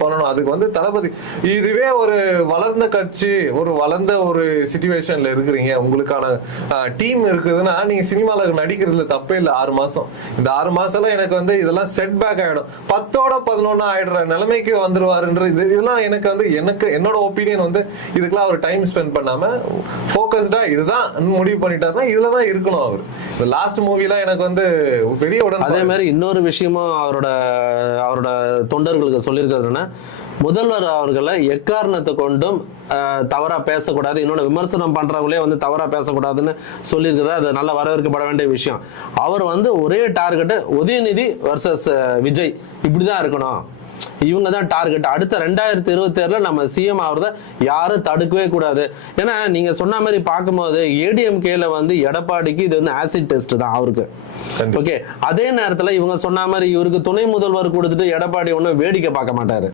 பண்ணணும். அதுக்கு தளபதி இதுவே ஒரு வளர்ந்த கட்சி, ஒரு வளர்ந்த ஒரு சிச்சுவேஷன்ல இருக்கிறீங்க. உங்களுக்கான டீம் இருக்குதுன்னா நீங்க சினிமால நடிக்கிறதுல தப்பே இல்ல. 6 மாசம். இந்த 6 மாசம்ல எனக்கு இதெல்லாம் செட் பேக் ஆயிடும். 10ஓட 11 ஆயிடுற நிலைமைக்கு வந்துருவாருன்ற இதெல்லாம் எனக்கு என்னோட ஒப்பீனியன் இதுக்கெல்லாம் அவர் டைம் ஸ்பெண்ட் பண்ணாம ஃபோக்கஸ்டா இதுதான் முடிவு பண்ணிட்டாருன்னா இதுலதான் இருக்கணும் அவர். இந்த லாஸ்ட் மூவிலாம் எனக்கு பெரிய உடனே அதே மாதிரி இன்னொரு விஷயமும் அவரோட தொண்டர்களுக்கு சொல்லியிருக்கிறது, முதல்வர் அவர்களை எக்காரணத்தை கொண்டும் தவறா பேசக்கூடாது, இன்னொன்று விமர்சனம் பண்றவங்களே தவறா பேசக்கூடாதுன்னு சொல்லியிருக்கிறார். அது நல்ல வரவேற்கப்பட வேண்டிய விஷயம். அவர் ஒரே டார்கெட் உதயநிதி வர்சஸ் விஜய், இப்படிதான் இருக்கணும், இவங்க தான் டார்கெட். அடுத்த 2027 நம்ம சிஎம் ஆகிறத யாரும் தடுக்கவே கூடாது. ஏன்னா நீங்க சொன்ன மாதிரி பார்க்கும்போது ஏடிஎம்கேல எடப்பாடிக்கு இது ஆசிட் டெஸ்ட் தான் அவருக்கு. ஓகே, அதே நேரத்துல இவங்க சொன்ன மாதிரி இவருக்கு துணை முதல்வர் கொடுத்துட்டு எடப்பாடி ஒன்னும் வேடிக்கை பார்க்க மாட்டாரு.